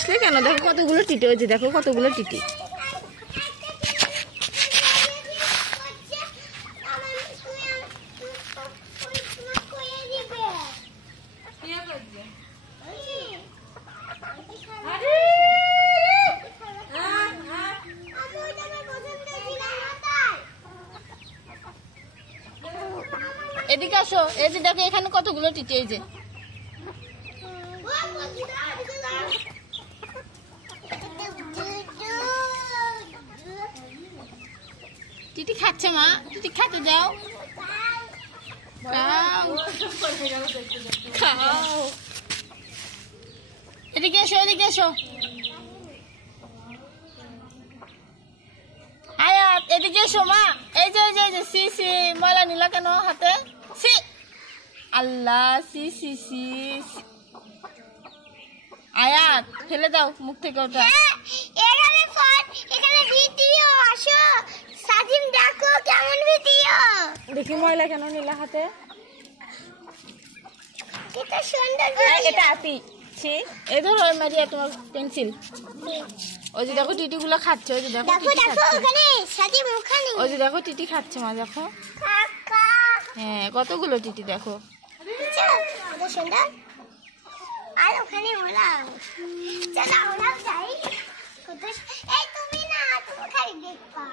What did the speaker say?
হাসলে কেন? দেখো কতগুলো টিটি হয়েছে, দেখো কতগুলো টিটি। এদিকে আসো, এদিকে দেখো এখানে কতগুলো টিটি এই যে। টিটি খাচ্ছে মা, টিটি খেতে দাও, খাও। এদিকে এসো, এদিকে এসো। আয়াত এদিকে এসো মা। এই যে এই যে এই যে, সি সি ময়লা নিলা কেন হাতে? সি আল্লাহ, সি সি সি। আয়াত ফেলে দাও মুখ থেকে ওটা। এখানে ফোন, এখানে ভিডিও, আসো সাজিম দেখো কেমন ভিডিও। দেখি ময়লা কেন নিলা হাতে? এটা সুন্দর। এটা আপি ছি। এই ধরো মারিয়া তোমার পেন্সিল। ওই যে দেখো টিটি গুলো খাচ্ছে, ওই যে দেখো দেখো দেখো ওখানে সাজিম ওখানে। ওই যে দেখো টিটি খাচ্ছে মা, দেখো। কাকা হ্যাঁ কতগুলো টিটি দেখো। কত সুন্দর। আর ওখানে ওলাও, চলো ওলাও যাই। এই তুমি না, তুমি খালি দেখবা।